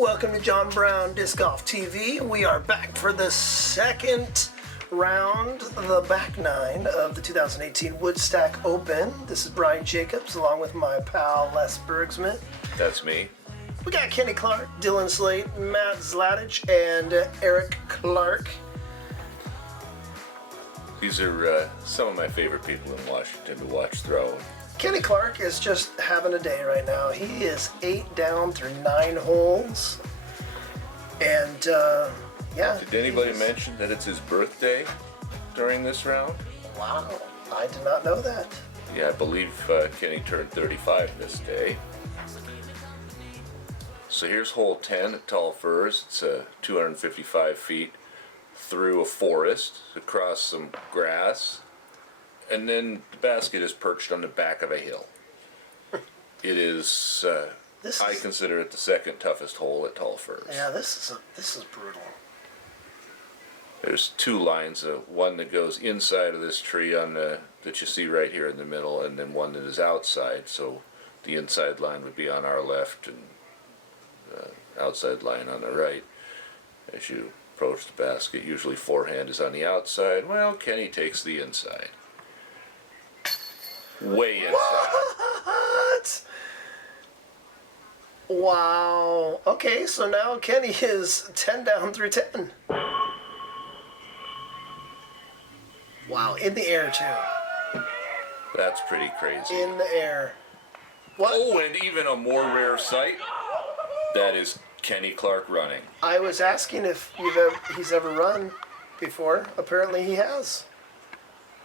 Welcome to John Brown Disc Golf TV. We are back for the second round, the back nine of the 2018 Woodstack Open. This is Brian Jacobs along with my pal Les Bergsman. That's me. We got Kenny Clark, Dylan Slate, Matt Zlatich, and Eric Clark. These are some of my favorite people in Washington to watch throw. Kenny Clark is just having a day right now. He is 8 down through 9 holes. And, yeah. Did anybody mention that it's his birthday during this round? Wow, I did not know that. Yeah, I believe Kenny turned 35 this day. So here's hole 10 at Tall Firs. It's 255 feet through a forest, across some grass, and then the basket is perched on the back of a hill. It is, I consider it the second toughest hole at Tall Firs. Yeah, this is brutal. There's two lines, one that goes inside of this tree on that you see right here in the middle, and then one that is outside. So the inside line would be on our left and outside line on the right. As you approach the basket, usually forehand is on the outside. Well, Kenny takes the inside. Way inside. What? Wow. Okay, so now Kenny is 10 down through 10. Wow, in the air too. That's pretty crazy. In the air. What? Oh, and even a more rare sight, that is Kenny Clark running. I was asking if he's ever run before. Apparently he has.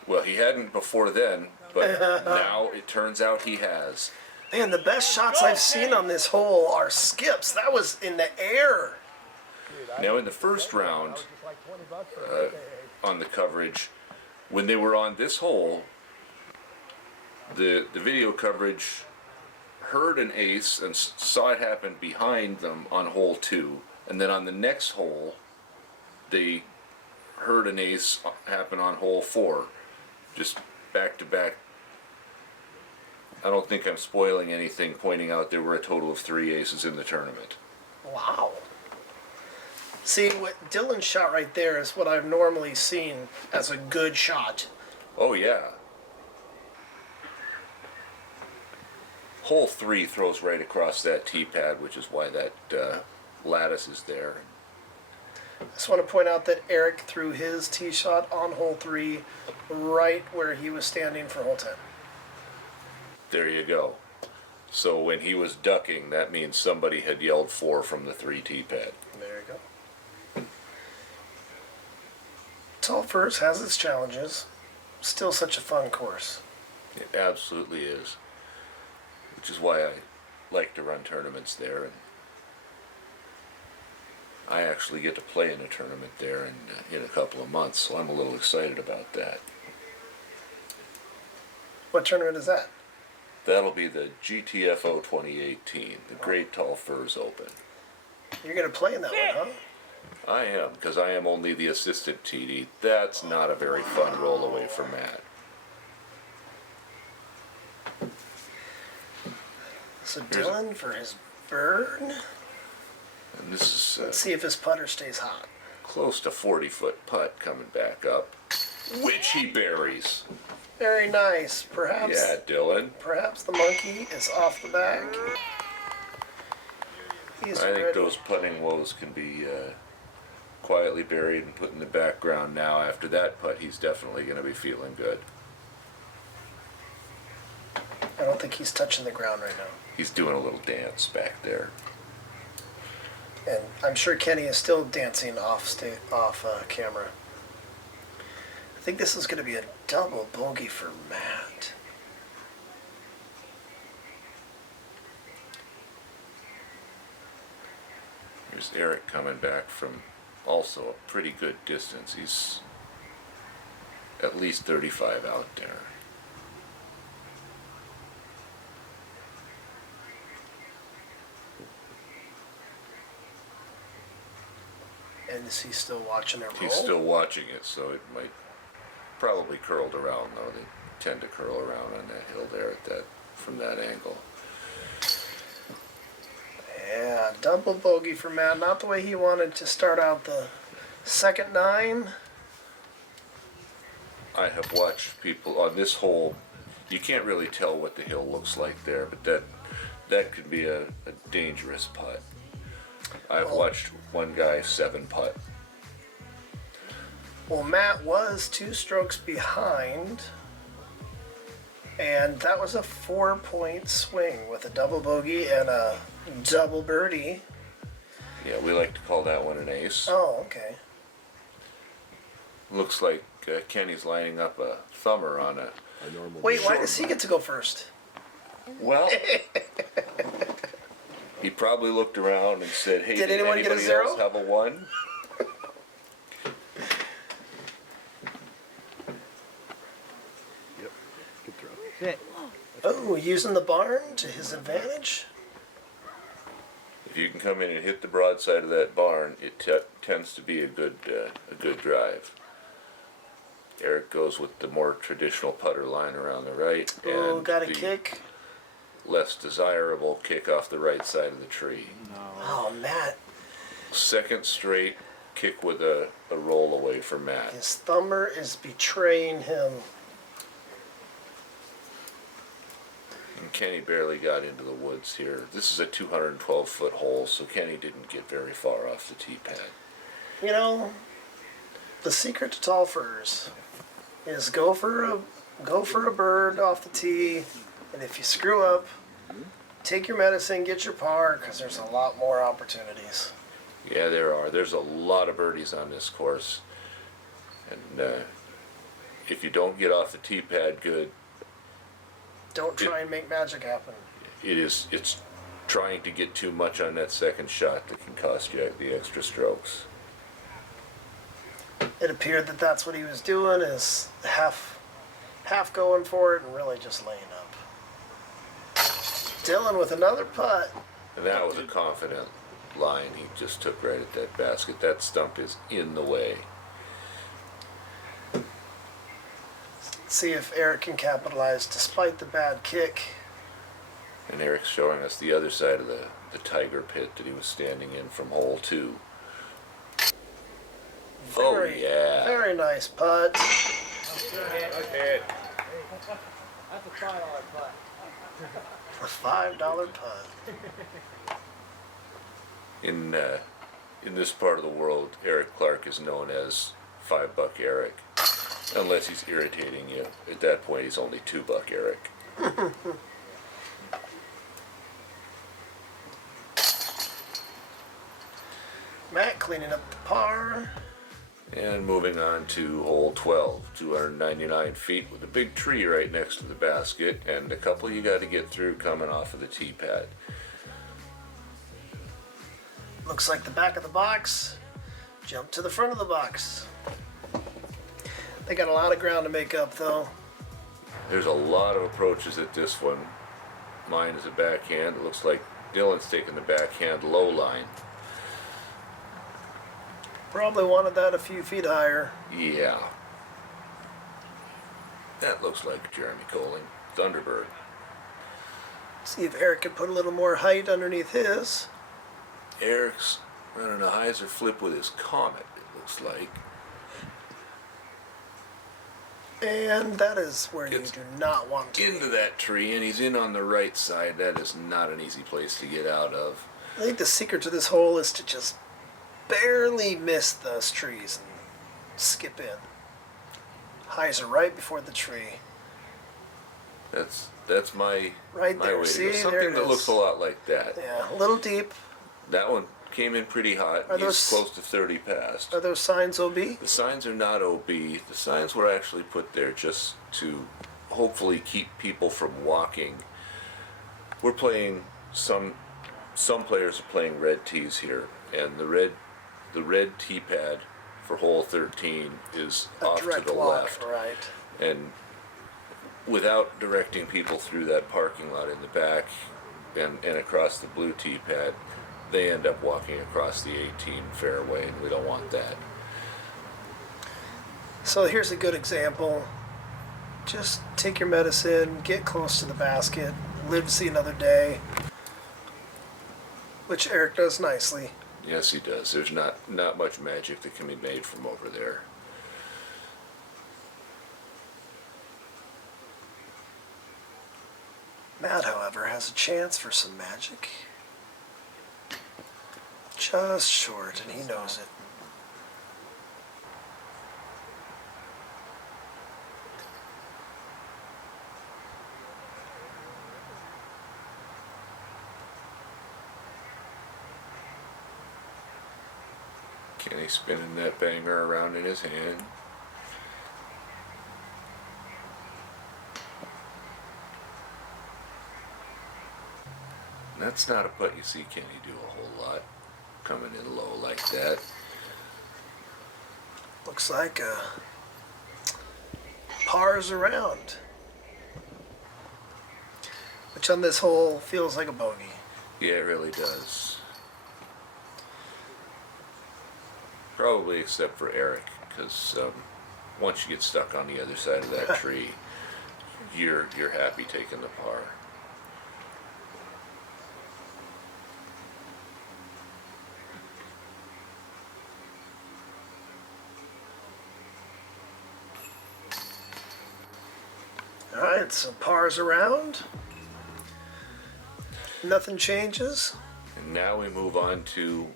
Well, he hadn't before then, but now it turns out he has. Man, the best shots I've seen on this hole are skips. That was in the air. Now, in the first round, on the coverage, when they were on this hole, the video coverage heard an ace and saw it happen behind them on hole 2, and then on the next hole, they heard an ace happen on hole 4, just back to back. I don't think I'm spoiling anything pointing out there were a total of 3 aces in the tournament. Wow. See, what Dylan's shot right there is what I've normally seen as a good shot. Oh, yeah. Hole 3 throws right across that tee pad, which is why that lattice is there. I just want to point out that Eric threw his tee shot on hole 3 right where he was standing for hole 10. There you go. So when he was ducking, that means somebody had yelled 4 from the 3 tee pad. There you go. Tall Firs has its challenges. Still such a fun course. It absolutely is. Which is why I like to run tournaments there, and I actually get to play in a tournament there in a couple of months, so I'm a little excited about that. What tournament is that? That'll be the GTFO 2018, the Great Tall Firs Open. You're going to play in that one, huh? I am, because I am only the assistant TD. That's not a very fun roll away for Matt. So Dylan for his bird. And this is Let's see if his putter stays hot. close to 40-foot putt coming back up, which he buries. Very nice. Perhaps. Yeah, Dylan. Perhaps the monkey is off the back. He's I think ready. those putting woes can be quietly buried and put in the background now. After that putt, he's definitely going to be feeling good. I don't think he's touching the ground right now. He's doing a little dance back there. And I'm sure Kenny is still dancing off camera. I think this is going to be a double bogey for Matt. Here's Eric coming back from also a pretty good distance. He's at least 35 out there. And is he still watching it roll? He's still watching it, so it might probably curled around, though. They tend to curl around on that hill there at that from that angle. Yeah, double bogey for Matt. Not the way he wanted to start out the second nine. I have watched people on this hole. You can't really tell what the hill looks like there, but that could be a dangerous putt. I've watched one guy 7-putt. Well, Matt was 2 strokes behind, and that was a 4-point swing with a double bogey and a double birdie. Yeah, we like to call that one an ace. Oh, okay. Looks like Kenny's lining up a thumber on a normal. Wait, why does he get to go first? Well, he probably looked around and said, "Hey, Did anyone get a anybody zero? else have a 1?" Yep. Good throw. Oh, using the barn to his advantage? If you can come in and hit the broadside of that barn, it tends to be a good drive. Eric goes with the more traditional putter line around the right, Oh, and got a the kick. less desirable kick off the right side of the tree. Oh, Matt. Second straight kick with a roll away for Matt. His thumber is betraying him. And Kenny barely got into the woods here. This is a 212-foot hole, so Kenny didn't get very far off the tee pad. You know, the secret to tall firs is go for a bird off the tee, and if you screw up, take your medicine, get your par, because there's a lot more opportunities. Yeah, there are. There's a lot of birdies on this course. And if you don't get off the tee pad good, Don't try and make magic happen. it's trying to get too much on that second shot that can cost you the extra strokes. It appeared that that's what he was doing, is half going for it and really just laying up. Dylan with another putt. And that was a confident line he just took right at that basket. That stump is in the way. See if Eric can capitalize despite the bad kick. And Eric's showing us the other side of the tiger pit that he was standing in from hole 2. Very, very nice putt. Okay. That's a $5 putt. A $5 putt. In this part of the world, Eric Clark is known as $5 Eric, unless he's irritating you. At that point, he's only $2 Eric. Matt cleaning up the par. And moving on to hole 12, 299 feet with a big tree right next to the basket and a couple you got to get through coming off of the tee pad. Looks like the back of the box. Jump to the front of the box. They got a lot of ground to make up, though. There's a lot of approaches at this one. Mine is a backhand. It looks like Dylan's taking the backhand low line. Probably wanted that a few feet higher. Yeah. That looks like Jeremy Colling. Thunderbird. See if Eric could put a little more height underneath his. Eric's running a hyzer flip with his Comet, it looks like. And that is where you Gets do not want to into that tree, and he's in on the right side. That is not an easy place to get out of. I think the secret to this hole is to just barely miss those trees and skip in. Highs are right before the tree. That's my Right my there. way to See, go. there Something it that is. looks a lot like that. Yeah, a little deep. That one came in pretty hot. Are He's those- close to 30 past. Are those signs OB? The signs are not OB. The signs were actually put there just to hopefully keep people from walking. We're playing some players are playing red tees here, and the red tee pad for hole 13 is A off to direct the walk, left. right. And without directing people through that parking lot in the back and across the blue tee pad, they end up walking across the 18 fairway, and we don't want that. So here's a good example. Just take your medicine, get close to the basket, live to see another day. which Eric does nicely. Yes, he does. There's not much magic that can be made from over there. Matt, however, has a chance for some magic. Just short, and he knows it. Kenny spinning that banger around in his hand. That's not a putt you see Kenny do a whole lot, coming in low like that. Looks like pars around, which on this hole feels like a bogey. Yeah, it really does. Probably except for Eric, because once you get stuck on the other side of that tree, you're happy taking the par. All right, so pars around. Nothing changes. And now we move on to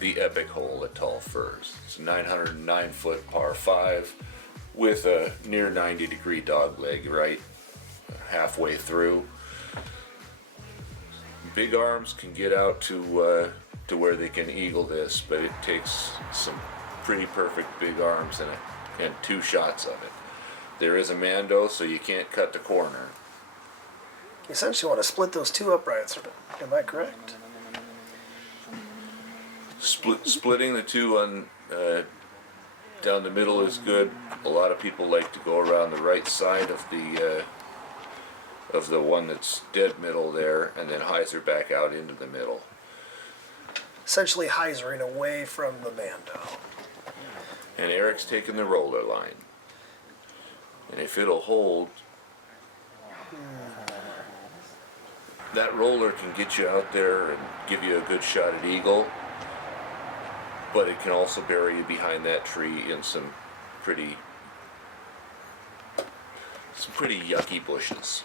the epic hole at Tall Firs. It's a 909-foot par 5 with a near 90-degree dog leg right halfway through. Big arms can get out to where they can eagle this, but it takes some pretty perfect big arms and 2 shots of it. There is a Mando, so you can't cut the corner. You essentially want to split those 2 uprights. Am I correct? Splitting the 2 on down the middle is good. A lot of people like to go around the right side of the one that's dead middle there, and then hyzer back out into the middle. Essentially hyzering away from the Mando. And Eric's taking the roller line. And if it'll hold, that roller can get you out there and give you a good shot at eagle, but it can also bury you behind that tree in some pretty yucky bushes.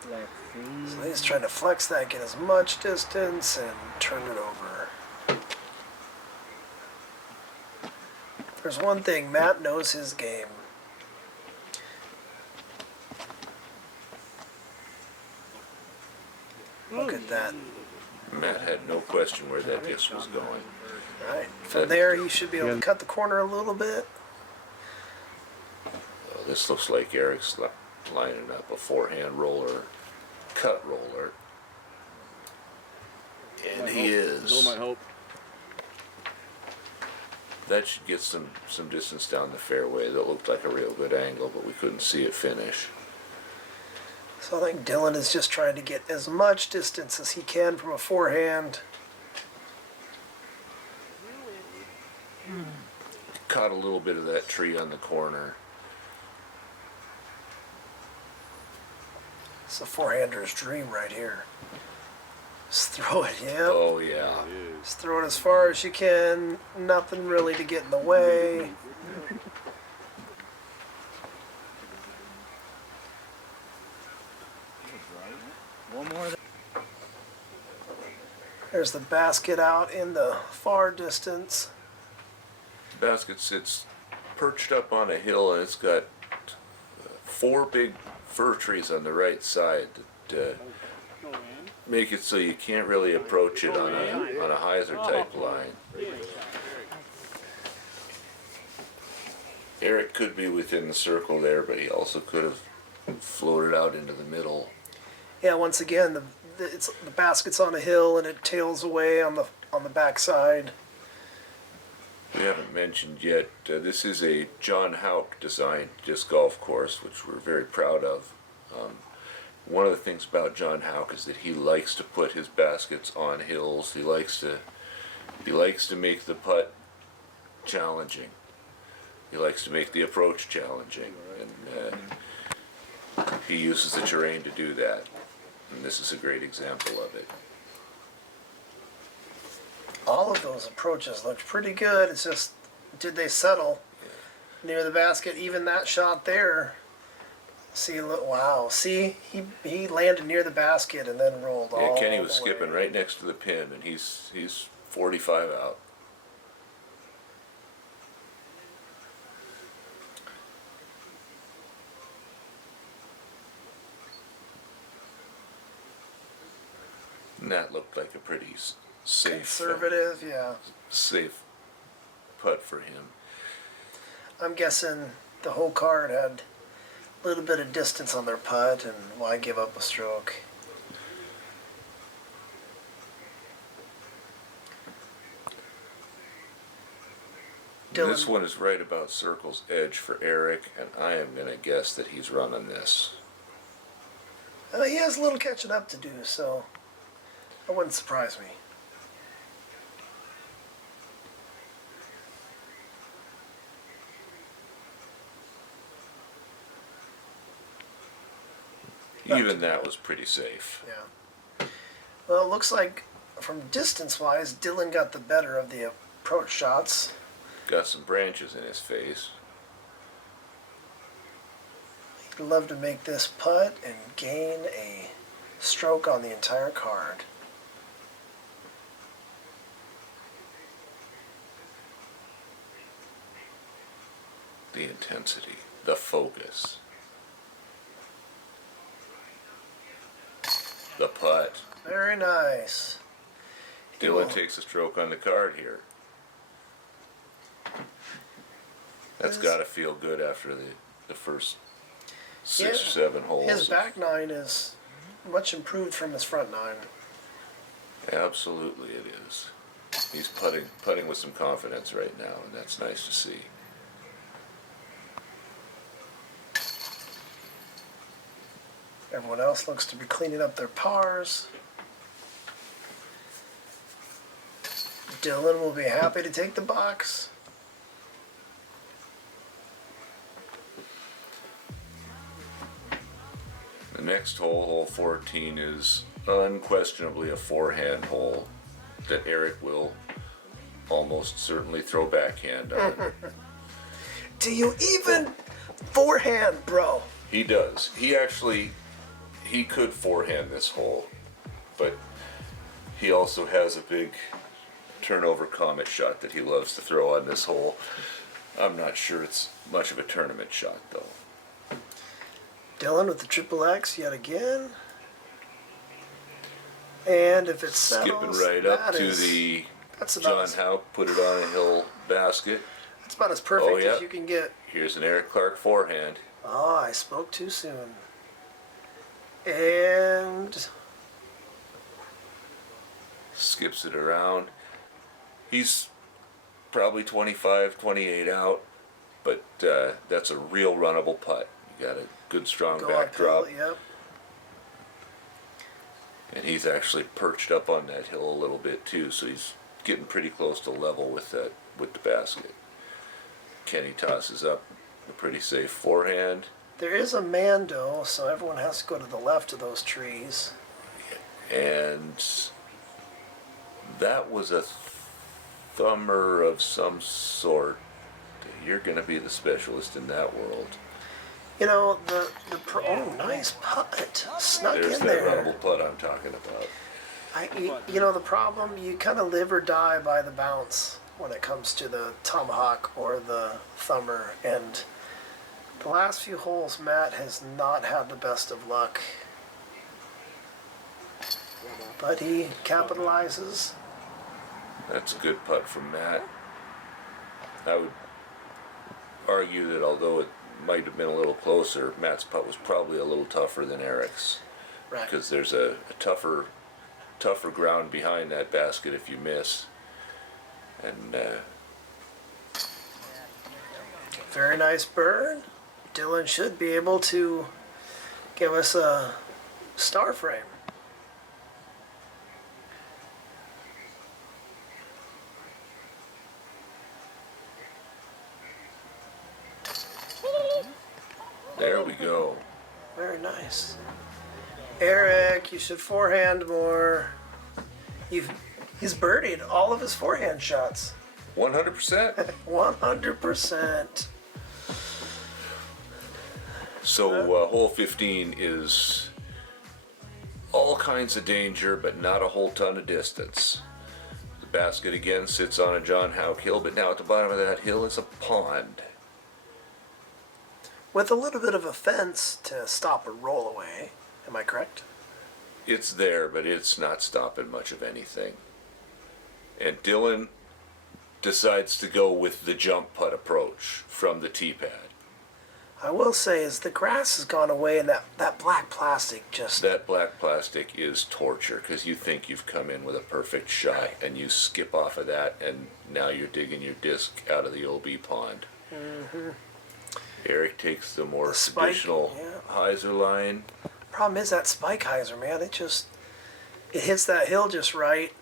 So he's trying to flex that, get as much distance, and turn it over. There's one thing, Matt knows his game. Look at that. Matt had no question where that disc was going. Right. From there, he should be able to cut the corner a little bit. This looks like Eric's lining up a forehand roller, cut roller. And he is. Might hope. That should get some distance down the fairway. That looked like a real good angle, but we couldn't see it finish. So I think Dylan is just trying to get as much distance as he can from a forehand. Caught a little bit of that tree on the corner. It's a forehander's dream right here. Just throw it, yep. Oh yeah. Just throw it as far as you can. Nothing really to get in the way. One more. There's the basket out in the far distance. The basket sits perched up on a hill, and it's got 4 big fir trees on the right side that make it so you can't really approach it on a hyzer type line. Eric could be within the circle there, but he also could have floated out into the middle. Yeah, once again, the basket's on a hill and it tails away on the backside. We haven't mentioned yet, this is a John Houck designed disc golf course, which we're very proud of. One of the things about John Houck is that he likes to put his baskets on hills. He likes to make the putt challenging. He likes to make the approach challenging, and he uses the terrain to do that. And this is a great example of it. All of those approaches looked pretty good. It's just, did they settle near the basket? Even that shot there. See, look, wow. See, he landed near the basket and then rolled all Yeah, Kenny was the skipping way. right next to the pin, and he's 45 out. And that looked like a pretty safe, Conservative, yeah. safe putt for him. I'm guessing the whole card had a little bit of distance on their putt, and why give up a stroke? This Dylan, one is right about circle's edge for Eric, and I am going to guess that he's running this. he has a little catching up to do, so that wouldn't surprise me. Even that was pretty safe. Yeah. Well, it looks like from distance-wise, Dylan got the better of the approach shots. Got some branches in his face. He'd love to make this putt and gain a stroke on the entire card. The intensity, the focus. The putt. Very nice. Dylan takes a stroke on the card here. That's His- got to feel good after the first six Yeah, or seven holes. His back nine is much improved from his front nine. Absolutely, it is. He's putting with some confidence right now, and that's nice to see. Everyone else looks to be cleaning up their pars. Dylan will be happy to take the box. The next hole, hole 14, is unquestionably a forehand hole that Eric will almost certainly throw backhand on. Do you even forehand, bro? He does. He could forehand this hole, but he also has a big turnover comet shot that he loves to throw on this hole. I'm not sure it's much of a tournament shot, though. Dylan with the triple X yet again. And if it Skipping settles, right up that to is- the that's about John as, Houck, put it on a hill basket. that's about as perfect Oh, yeah. as you can get. Here's an Eric Clark forehand. Oh, I spoke too soon. And Skips it around. He's probably 25, 28 out, but that's a real runnable putt. You got a good strong go backdrop, uphill, yep. and he's actually perched up on that hill a little bit too, so he's getting pretty close to level with the basket. Kenny tosses up a pretty safe forehand. There is a Mando, so everyone has to go to the left of those trees. And that was a thumber of some sort. You're going to be the specialist in that world. You know, oh, nice putt. Snuck There's in that there. runnable putt I'm talking about. You know, the problem, you kind of live or die by the bounce when it comes to the tomahawk or the thumber. And the last few holes, Matt has not had the best of luck. But he capitalizes. That's a good putt from Matt. I would argue that although it might have been a little closer, Matt's putt was probably a little tougher than Eric's. Right. Because there's a tougher ground behind that basket if you miss. And Very nice bird. Dylan should be able to give us a star frame. there we go. Very nice. Eric, you should forehand more. You've He's birdied all of his forehand shots. 100%. 100%. So hole 15 is all kinds of danger, but not a whole ton of distance. The basket again sits on a John Houck hill, but now at the bottom of that hill is a pond. With a little bit of a fence to stop a rollaway. Am I correct? It's there, but it's not stopping much of anything. And Dylan decides to go with the jump putt approach from the tee pad. I will say is the grass has gone away and that black plastic just... That black plastic is torture because you think you've come in with a perfect shot and you skip off of that and now you're digging your disc out of the OB pond. Mm-hmm. Eric takes the more The spike, traditional yeah. hyzer line. Problem is that spike hyzer, man, it hits that hill just right.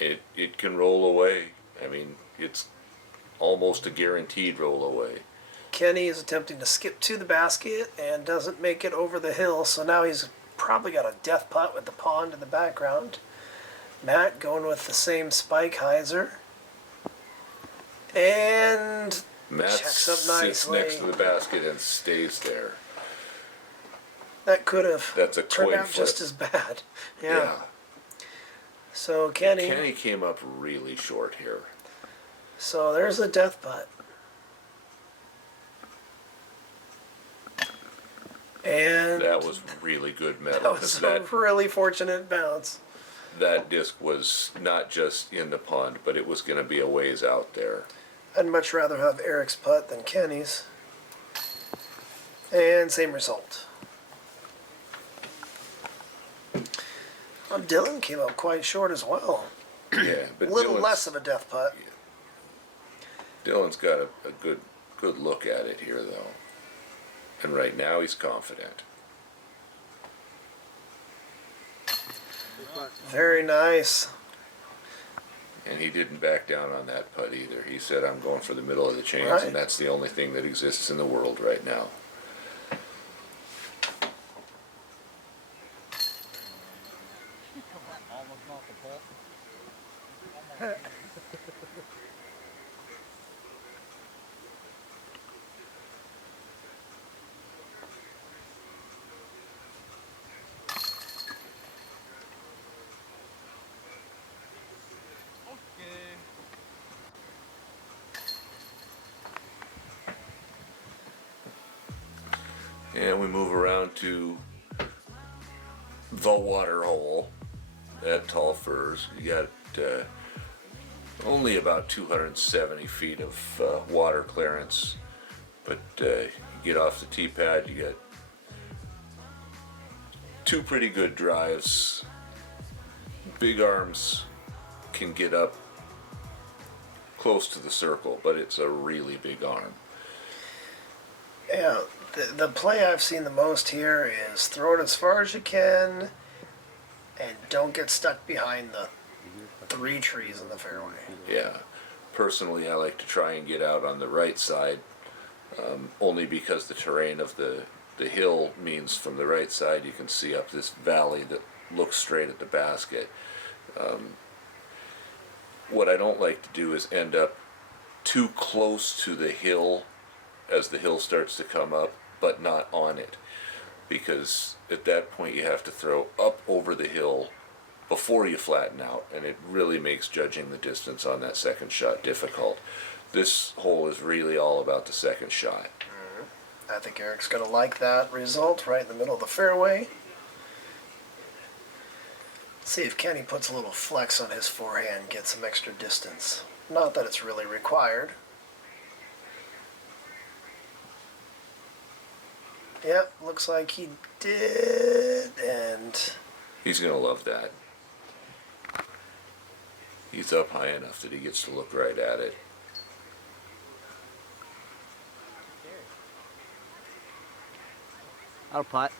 It can roll away. I mean, it's almost a guaranteed roll away. Kenny is attempting to skip to the basket and doesn't make it over the hill, so now he's probably got a death putt with the pond in the background. Matt going with the same spike hyzer. And Matt checks up sits nicely. next to the basket and stays there. That could have That's a turned coin out flip. just as bad. Yeah. So Kenny, Came up really short here. so there's a death putt. And That was really good metal. that was 'cause a really fortunate bounce. that disc was not just in the pond, but it was going to be a ways out there. I'd much rather have Eric's putt than Kenny's. And same result. Well, Dylan came up quite short as well. Yeah, A but little Dylan's- less of a death putt. Dylan's got a good look at it here, though. And right now he's confident. Very nice. And he didn't back down on that putt either. He said, I'm going for the middle of the chains, Right. and that's the only thing that exists in the world right now. Almost off the pole. And we move around to the water hole at Tall Firs. You got only about 270 feet of water clearance, but you get off the tee pad, you get two pretty good drives. Big arms can get up close to the circle, but it's a really big arm. Yeah, the play I've seen the most here is throw it as far as you can and don't get stuck behind the 3 trees in the fairway. Yeah, personally I like to try and get out on the right side, only because the terrain of the hill means from the right side you can see up this valley that looks straight at the basket. What I don't like to do is end up too close to the hill as the hill starts to come up, but not on it, because at that point you have to throw up over the hill before you flatten out, and it really makes judging the distance on that second shot difficult. This hole is really all about the second shot. I think Eric's going to like that result right in the middle of the fairway. See if Kenny puts a little flex on his forehand, get some extra distance. Not that it's really required. Yep, looks like he did, and He's gonna love that. He's up high enough that he gets to look right at it. Out of putt.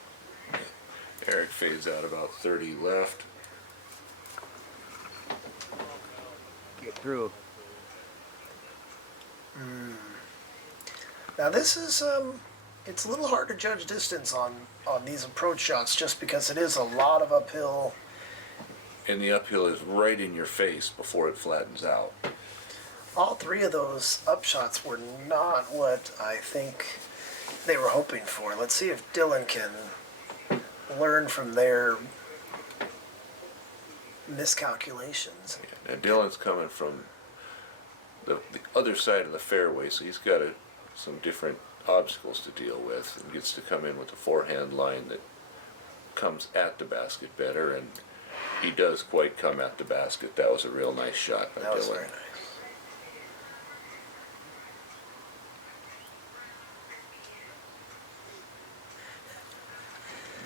Eric fades out about 30 left. Get through. now this is it's a little hard to judge distance on these approach shots just because it is a lot of uphill And the uphill is right in your face before it flattens out. All three of those upshots were not what I think they were hoping for. Let's see if Dylan can learn from their miscalculations. Now Dylan's coming from the other side of the fairway, so he's got some different obstacles to deal with, and gets to come in with a forehand line that comes at the basket better, and he does quite come at the basket. That was a real nice shot by That was Dylan. very nice.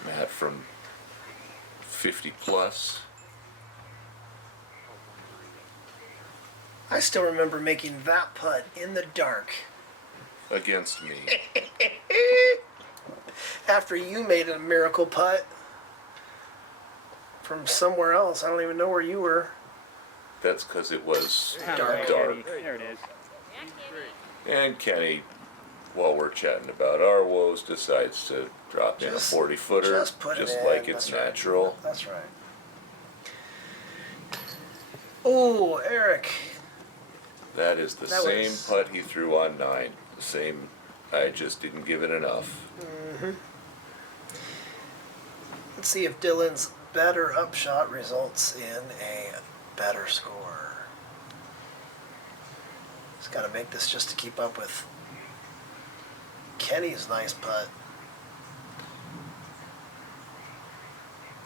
Matt from 50 plus. I still remember making that putt in the dark Against me. after you made a miracle putt from somewhere else. I don't even know where you were. That's because it was Dark. dark. There it is. And Kenny, while we're chatting about our woes, decides to drop in a Just- 40-footer, just put it in, like it's that's right. natural. That's right. Oh, Eric. That is the That same was- putt he threw on 9. The same, I just didn't give it enough. Let's see if Dylan's better upshot results in a better score. He's got to make this just to keep up with Kenny's nice putt.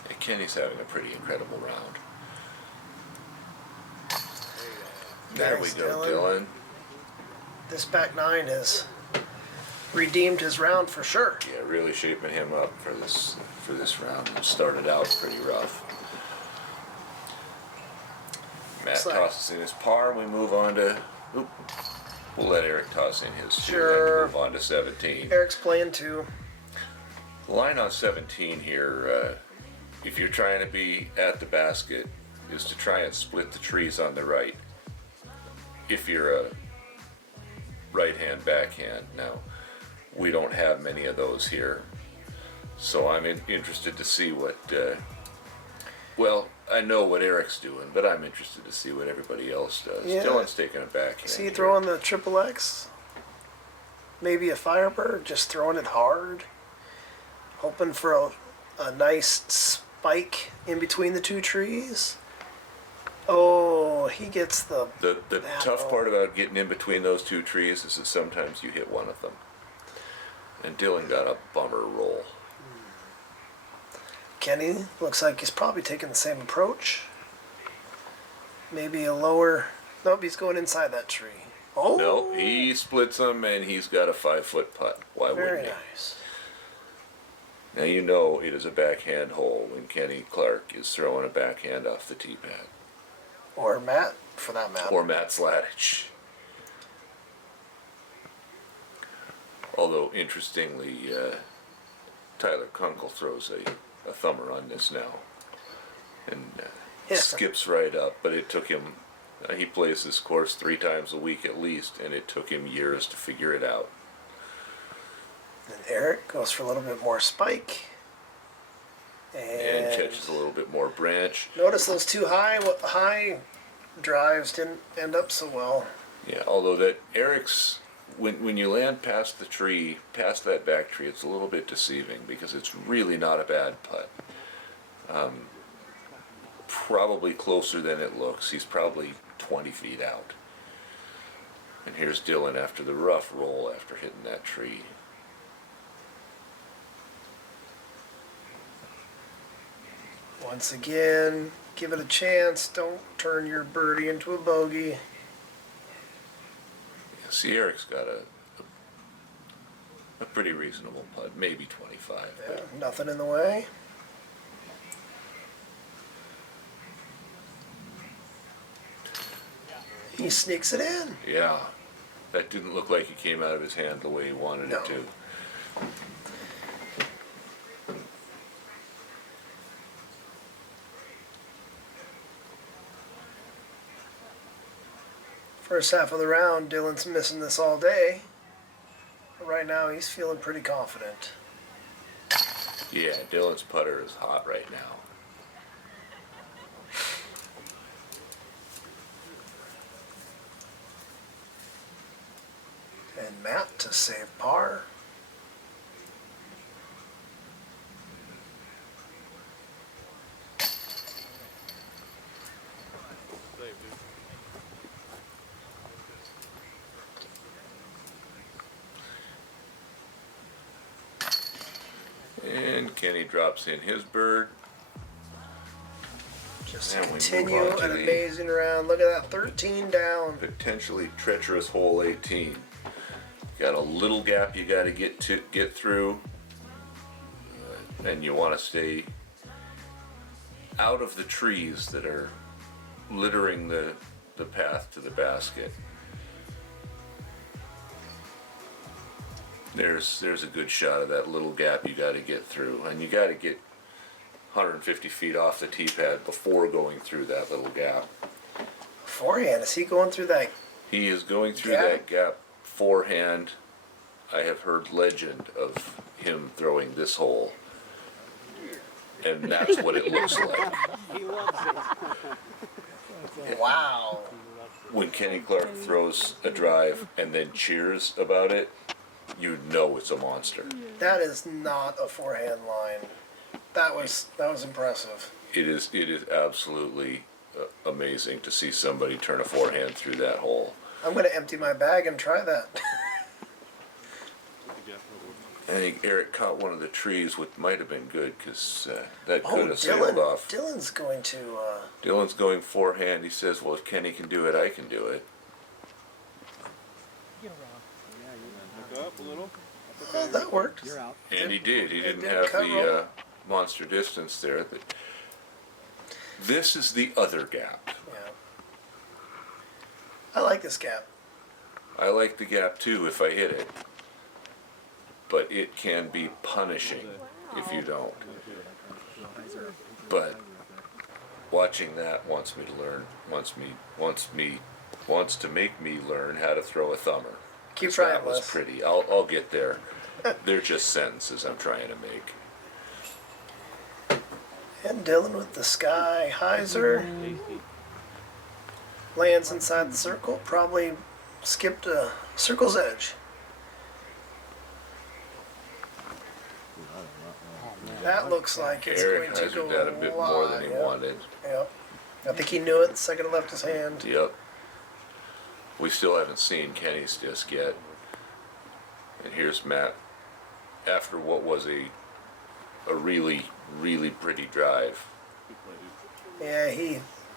Yeah, Kenny's having a pretty incredible round. There we Nice, go, Dylan. Dylan. This back nine has redeemed his round for sure. Yeah, really shaping him up for this round. It started out pretty rough. Matt Looks like- tosses in his par. We move on to. Oop, we'll let Eric toss in his two, Sure. and move on to 17. Eric's playing too. The line on 17 here, if you're trying to be at the basket, is to try and split the trees on the right. If you're a right-hand backhand. Now, we don't have many of those here, so I'm interested to see what. Well, I know what Eric's doing, but I'm interested to see what everybody else does. Yeah. Dylan's taking a backhand. See, here. throwing the triple X, maybe a Firebird, just throwing it hard, hoping for a nice spike in between the two trees. Oh, he gets the The that tough roll. part about getting in between those two trees is that sometimes you hit one of them. And Dylan got a bummer roll. Kenny looks like he's probably taking the same approach. Maybe a lower. Nope, he's going inside that tree. Oh, No, he splits them and he's got a 5-foot putt. Why very wouldn't he? nice. Now you know it is a backhand hole when Kenny Clark is throwing a backhand off the tee pad. Or Matt, for that matter. Or Matt Sladich. Although, interestingly, Tyler Kunkel throws a thumber on this now. And Yeah. skips right up. But it took him, he plays this course 3 times a week at least, and it took him years to figure it out. And Eric goes for a little bit more spike. And catches a little bit more branch. Notice those two high drives didn't end up so well. Yeah, although that Eric's, when you land past the tree, past that back tree, it's a little bit deceiving because it's really not a bad putt. Probably closer than it looks. He's probably 20 feet out. And here's Dylan after the rough roll after hitting that tree. Once again, give it a chance. Don't turn your birdie into a bogey. Yeah, see, Eric's got a pretty reasonable putt, maybe 25. Yeah, nothing in the way. He sneaks it in. Yeah, that didn't look like it came out of his hand the way he wanted No. it to. First half of the round, Dylan's missing this all day. But right now, he's feeling pretty confident. Yeah, Dylan's putter is hot right now. And Matt to save par. And Kenny drops in his bird. Just And we move continue on to an the amazing round. Look at that, 13 down. potentially treacherous hole 18. Got a little gap you got to get through, and you want to stay out of the trees that are littering the path to the basket. There's a good shot of that little gap you got to get through, and you got to get 150 feet off the tee pad before going through that little gap. Forehand, is he going through that? He is going through Gap? that gap forehand. I have heard legend of him throwing this hole, and that's what it looks like. He loves it. Wow. When Kenny Clark throws a drive and then cheers about it, you know it's a monster. That is not a forehand line. That was impressive. It is absolutely amazing to see somebody turn a forehand through that hole. I'm going to empty my bag and try that. I think Eric caught one of the trees, which might have been good because that Oh, could have sailed off. Dylan's going to. Dylan's going forehand. He says, well, if Kenny can do it, I can do it. Look up a little. Oh, that worked. You're out. And he did. He didn't did have cut roll. the monster distance there. This is the other gap. Yeah. I like this gap. I like the gap too if I hit it. But it can be punishing if you don't. But watching that wants to make me learn how to throw a thumber. Keep 'Cause trying, that was Les. pretty. I'll get there. They're just sentences I'm trying to make. And Dylan with the sky hyzer. Lands inside the circle. Probably skipped a circle's edge. That looks like it's Eric going to go Heiser got a bit more than he wide. wanted. Yep. I think he knew it the second it left his hand. Yep. We still haven't seen Kenny's disc yet. And here's Matt after what was a really, really pretty drive. Yeah,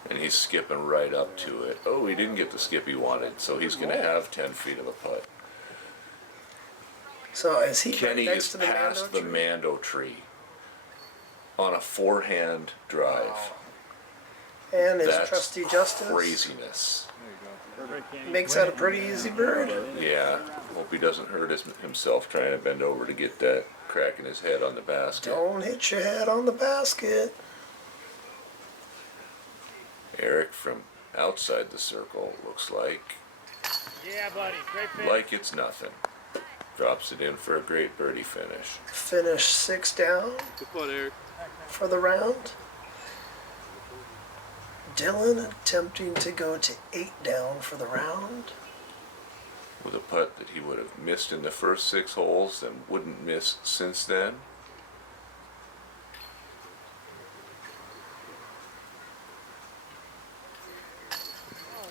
And he's skipping right up to it. Oh, he didn't get the skip he wanted, so he's going to have 10 feet of a putt. so is he Kenny right next is to the past Mando the tree? Mando tree on a forehand drive. And his That's trusty Justice craziness. makes that a pretty easy bird. Yeah, hope he doesn't hurt himself trying to bend over to get that crack in his head on the basket. Don't hit your head on the basket. Eric from outside the circle looks like Yeah, buddy. Great pitch. like it's nothing. Drops it in for a great birdie finish. Finish 6 down Good putt, Eric. for the round. Dylan attempting to go to 8 down for the round. With a putt that he would have missed in the first 6 holes and wouldn't miss since then.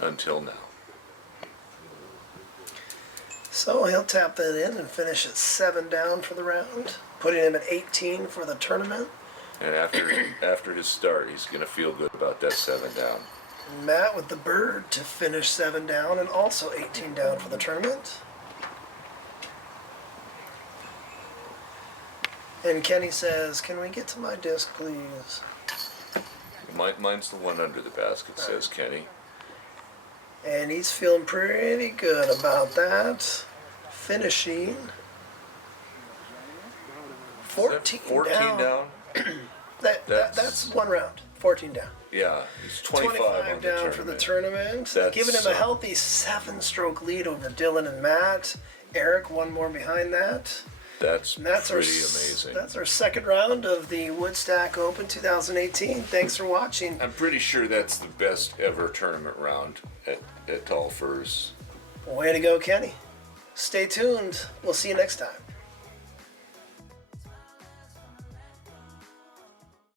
Until now. So he'll tap that in and finish at 7 down for the round, putting him at 18 for the tournament. And after his start, he's going to feel good about that 7 down. Matt with the bird to finish 7 down and also 18 down for the tournament. And Kenny says, "Can we get to my disc, please?" Mine's the one under the basket, says Kenny. And he's feeling pretty good about that. Finishing 14, 14 down? That's one round. 14 down. Yeah, he's 25 on the down for the tournament. That's Giving him a healthy 7-stroke lead over Dylan and Matt. Eric, one more behind that. That's And that's pretty amazing. That's our second round of the Woodstack Open 2018. Thanks for watching. I'm pretty sure that's the best ever tournament round at Tall Firs. Way to go, Kenny. Stay tuned. We'll see you next time.